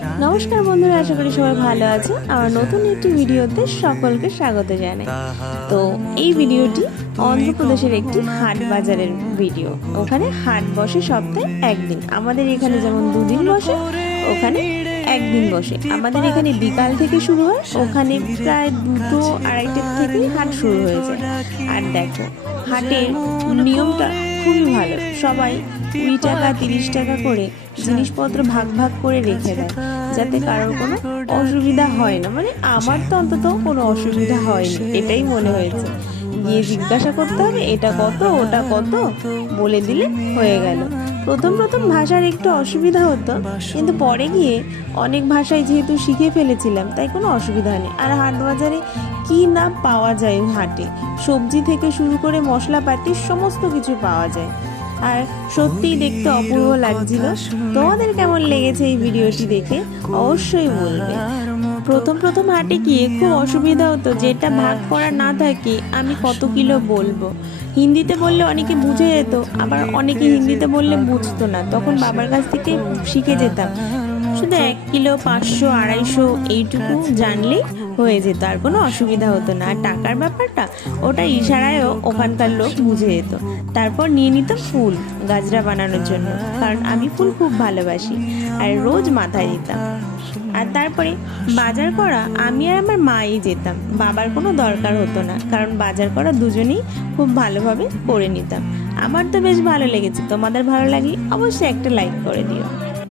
নমস্কার বন্ধুরা, আশা করি সবাই ভালো আছে। আমার নতুন একটি ভিডিওতে সকলকে স্বাগত জানাই। তো এই ভিডিওটি অন্ধ্রপ্রদেশের একটি হাট বাজারের ভিডিও। ওখানে হাট বসে সপ্তাহে একদিন। আমাদের এখানে যেমন দুদিন বসে, ওখানে একদিন বসে। আমাদের এখানে বিকাল থেকে শুরু হয়, ওখানে প্রায় 2-2:30 থেকেই হাট শুরু হয়ে যায়। আর দেখো, হাটের নিয়মটা খুবই ভালো। সবাই 20 টাকা 30 টাকা করে জিনিসপত্র ভাগ ভাগ করে রেখে দেয়, যাতে কারোর কোনো অসুবিধা হয় না। মানে আমার তো অন্তত কোনো অসুবিধা হয়নি, এটাই মনে হয়েছে। গিয়ে জিজ্ঞাসা করতে হবে এটা কত ওটা কত, বলে দিলে হয়ে গেল। প্রথম ভাষার একটু অসুবিধা হতো, কিন্তু পরে গিয়ে অনেক ভাষায় যেহেতু শিখে ফেলেছিলাম, তাই কোনো অসুবিধা নেই। আর হাট বাজারে কি না পাওয়া যায়, হাটে সবজি থেকে শুরু করে মশলাপাতি সমস্ত কিছু পাওয়া যায়। আর সত্যিই দেখতে অপূর্ব লাগছিল। তোমাদের কেমন লেগেছে এই ভিডিওটি দেখে অবশ্যই বলবে। প্রথম হাটে গিয়ে খুব অসুবিধা হতো, যেটা ভাগ করা না থাকে আমি কত কিলো বলবো। হিন্দিতে বললে অনেকে বুঝে যেত, আবার অনেকে হিন্দিতে বললে বুঝতো না। তখন বাবার কাছ থেকে শিখে যেতাম, শুধু 1 কিলো 500 250 এইটুকু জানলেই হয়ে যেত, আর কোনো অসুবিধা হতো না। আর টাকার ব্যাপারটা ওটা ইশারায়ও ওখানকার লোক বুঝে যেত। তারপর নিয়ে নিত ফুল গাজরা বানানোর জন্য, কারণ আমি ফুল খুব ভালোবাসি আর রোজ মাথায় দিতাম। আর তারপরে বাজার করা আমি আর আমার মাই যেতাম, বাবার কোনো দরকার হতো না, কারণ বাজার করা দুজনেই খুব ভালোভাবে করে নিতাম। আমার তো বেশ ভালো লেগেছে। তোমাদের ভালো লাগলে অবশ্যই একটা লাইক করে দিও।